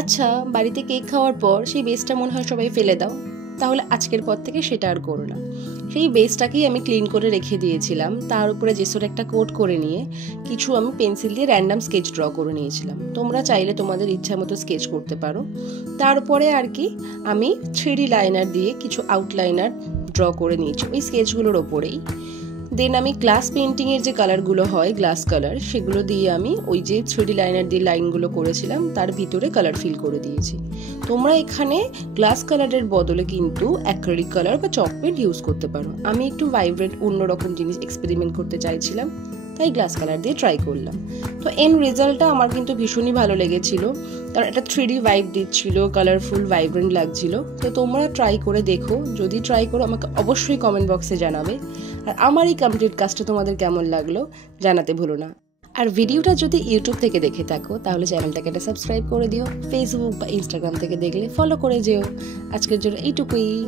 আচ্ছা, বাড়িতে কেক খাওয়ার পর সেই বেসটা মনে হয় সবাই ফেলে দাও, তাহলে আজকের পর থেকে সেটা আর করো না। সেই বেসটাকেই আমি ক্লিন করে রেখে দিয়েছিলাম, তার উপরে জেসোর একটা কোট করে নিয়ে কিছু আমি পেন্সিল দিয়ে র্যান্ডাম স্কেচ ড্র করে নিয়েছিলাম। তোমরা চাইলে তোমাদের ইচ্ছা মতো স্কেচ করতে পারো। তারপরে আর কি আমি 3D লাইনার দিয়ে কিছু আউটলাইনার ড্র করে নিয়েছি ওই স্কেচগুলোর ওপরেই। দেন আমি গ্লাস পেন্টিংয়ের যে কালারগুলো হয়, গ্লাস কালার, সেগুলো দিয়ে আমি ওই যে 3D লাইনার দিয়ে লাইনগুলো করেছিলাম তার ভিতরে কালার ফিল করে দিয়েছি। তোমরা এখানে গ্লাস কালারের বদলে কিন্তু অ্যাক্রিলিক কালার বা চক পেন্ট ইউজ করতে পারো। আমি একটু ভাইব্রেন্ট অন্যরকম জিনিস এক্সপেরিমেন্ট করতে চাইছিলাম, তাই গ্লাস কালার দিয়ে ট্রাই করলাম। তো এন্ড রেজাল্টটা আমার কিন্তু ভীষণই ভালো লেগেছিল, কারণ এটা 3D ভাইব দিচ্ছিল, কালারফুল ভাইব্রেন্ট লাগছিল। তো তোমরা ট্রাই করে দেখো, যদি ট্রাই করো আমাকে অবশ্যই কমেন্ট বক্সে জানাবে। আর আমার এই কমপ্লিট কাজটা তোমাদের কেমন লাগলো জানাতে ভুলো না। আর ভিডিওটা যদি ইউটিউব থেকে দেখে থাকো তাহলে চ্যানেলটাকে একটা সাবস্ক্রাইব করে দিও, ফেসবুক বা ইনস্টাগ্রাম থেকে দেখলে ফলো করে যেও। আজকের জন্য এইটুকুই।